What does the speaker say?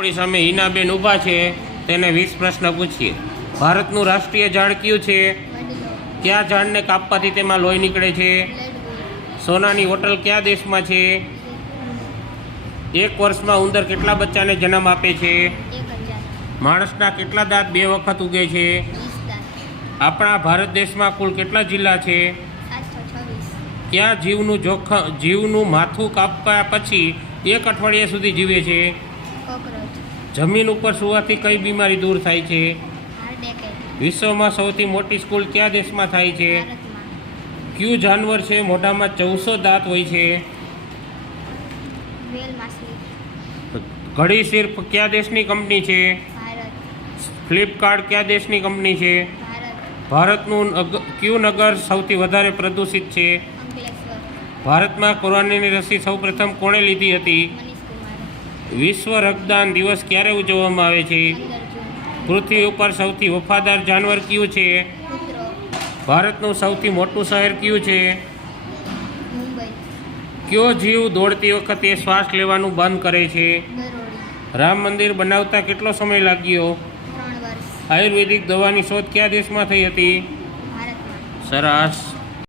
આપણી સામે હિનાબેન ઊભા છે, તેને 20 પ્રશ્ન પૂછીએ. ભારતનું રાષ્ટ્રીય ઝાડ કયું છે? કયા ઝાડને કાપવાથી તેમાં લોહી નીકળે છે? સોનાની હોટલ કયા દેશમાં છે? એક વર્ષમાં ઉંદર કેટલા બચ્ચાને જન્મ આપે છે? માણસના કેટલા દાંત 2 વખત ઉગે છે? આપણા ભારત દેશમાં કુલ કેટલા જિલ્લા છે? કયા જીવનું માથું કાપવા પછી 1 અઠવાડિયા સુધી જીવે છે? જમીન ઉપર સુવાથી કઈ બીમારી દૂર થાય છે? વિશ્વમાં સૌથી મોટી સ્કૂલ કયા દેશમાં થાય છે? કયું જાનવર છે મોઢામાં 1400 દાંત હોય છે? ઘડી સિર્ફ કયા દેશની કંપની છે? ફ્લિપકાર્ટ કયા દેશની કંપની છે? ભારતનું કયું નગર સૌથી વધારે પ્રદૂષિત છે? ભારતમાં કોરોનાની રસી સૌપ્રથમ કોણે લીધી હતી? વિશ્વ રક્તદાન દિવસ ક્યારે ઉજવવામાં આવે છે? પૃથ્વી ઉપર સૌથી વફાદાર જાનવર કયું છે? ભારતનું સૌથી મોટું શહેર કયું છે? કયો જીવ દોડતી વખતે શ્વાસ લેવાનું બંધ કરે છે? રામ મંદિર બનાવતા કેટલો સમય લાગ્યો? આયુર્વેદિક દવાની શોધ કયા દેશમાં થઈ હતી? સરસ.